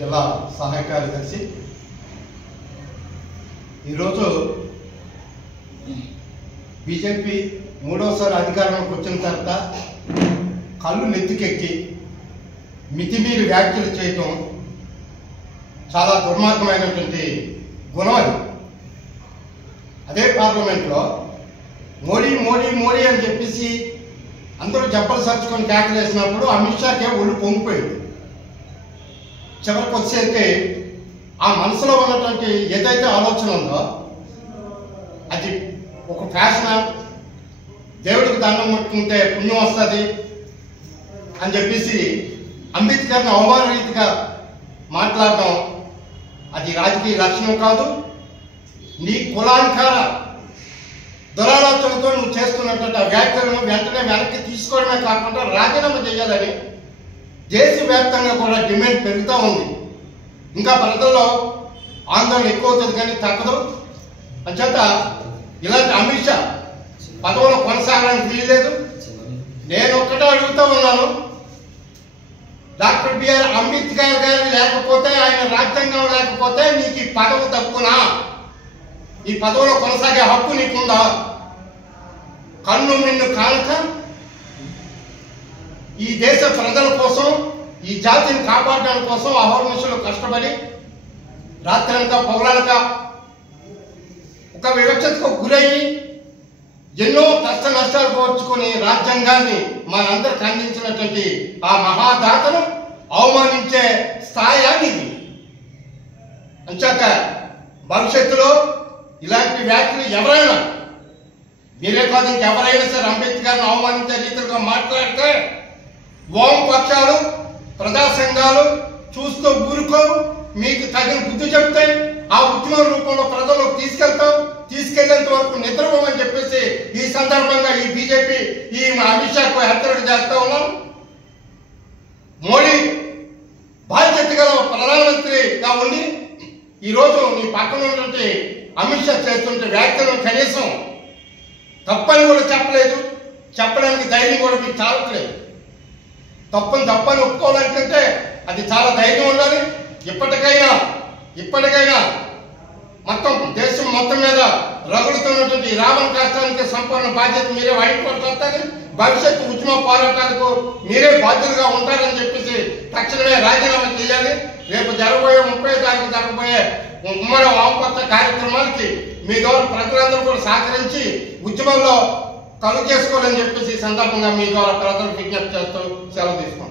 జిల్లా సహాయ కార్యదర్శి ఈరోజు బీజేపీ మూడోసారి అధికారంలోకి వచ్చిన తర్వాత కళ్ళు నెత్తికెక్కి మితిమీరి వ్యాఖ్యలు చేయటం చాలా దుర్మార్గమైనటువంటి గుణం అది. అదే పార్లమెంట్లో మోడీ మోడీ మోడీ అని చెప్పేసి అందరూ జబ్బలు సర్చుకొని కేకలేసినప్పుడు అమిత్ షాకే ఒళ్ళు పొంగిపోయింది. చివరికి వచ్చేస్తే ఆ మనసులో ఉన్నటువంటి ఏదైతే ఆలోచన ఉందో అది ఒక ఫ్యాషన్, దేవుడికి దండం ముట్టుకుంటే పుణ్యం వస్తుంది అని చెప్పేసి అంబేద్కర్ని అవమాన రీతిగా మాట్లాడటం అది రాజకీయ లక్షణం కాదు. నీ కులాంకార దురాలోచనతో నువ్వు చేస్తున్నటువంటి ఆ వ్యాఖ్యలను వెంటనే వెనక్కి తీసుకోవడమే కాకుండా రాజీనామా చేయాలని దేశవ్యాప్తంగా కూడా డిమాండ్ పెరుగుతూ ఉంది. ఇంకా ప్రజల్లో ఆందోళన ఎక్కువ అవుతుంది కానీ తగ్గదు. అంచేత ఇలాంటి అమిత్ షా పదవులు కొనసాగడానికి వీల్లేదు. నేను ఒక్కటే అడుగుతూ ఉన్నాను, డాక్టర్ బిఆర్ అంబేద్కర్ గారు లేకపోతే, ఆయన రాజ్యాంగం లేకపోతే నీకు ఈ పదవి తప్పునా? ఈ పదవిలో కొనసాగే హక్కు నీకుందా? కన్ను నిన్ను కానక ఈ దేశ ప్రజల కోసం, ఈ జాతిని కాపాడడం కోసం అహర్నిశలు కష్టపడి రాత్రంతా పౌరాలక ఒక వివక్షతకు గురయ్యి ఎన్నో కష్ట నష్టాలు కోర్చుకొని రాజ్యాంగాన్ని మనందరికి అందించినటువంటి ఆ మహాదాతను అవమానించే స్థాయి ఇది. అంచాక భవిష్యత్తులో ఇలాంటి వ్యాఖ్యలు ఎవరైనా, మీరే కాదు ఇంకెవరైనా సరే అంబేద్కర్ను అవమానించే రీతిగా మాట్లాడితే వామపక్షాలు, ప్రజా సంఘాలు చూస్తూ ఊరుకోవు, మీకు తగిన బుద్ధి చెప్తాయి. ఆ ఉద్యమం రూపంలో ప్రజలకు తీసుకెళ్లేంత వరకు నిద్రపోమని చెప్పేసి ఈ సందర్భంగా ఈ బీజేపీ ఈ అమిత్ షాకు హెచ్చరిక చేస్తూ ఉన్నాం. మోడీ బాధ్యత గల ప్రధానమంత్రిగా ఉండి ఈరోజు నీ పక్కన ఉన్నటువంటి అమిత్ షా చేస్తుంటే వ్యాఖ్యలు కనీసం తప్పని కూడా చెప్పలేదు. చెప్పడానికి ధైర్యం కూడా మీకు చాలట్లేదు. తప్పని ఒప్పుకోవడానికంటే అది చాలా ధైర్యం ఉండాలి. ఇప్పటికైనా మొత్తం దేశం మొత్తం మీద రగులుతున్నటువంటి రావణ రాష్ట్రానికి సంపూర్ణ బాధ్యత మీరే వహించుకుంటారని, భవిష్యత్తు ఉద్యమ పోరాటాలకు మీరే బాధ్యులుగా ఉంటారని చెప్పేసి తక్షణమే రాజీనామా చేయాలి. రేపు జరగబోయే 30వ తారీఖు జరగబోయే ఉమ్మడి వామపక్ష కార్యక్రమాలకి మీ ద్వారా ప్రజలందరూ కూడా సహకరించి ఉద్యమంలో కలుగు చేసుకోవాలని చెప్పేసి ఈ సందర్భంగా మీ ద్వారా ప్రజలకు విజ్ఞప్తి చేస్తూ సెలవు తీసుకుంటాం.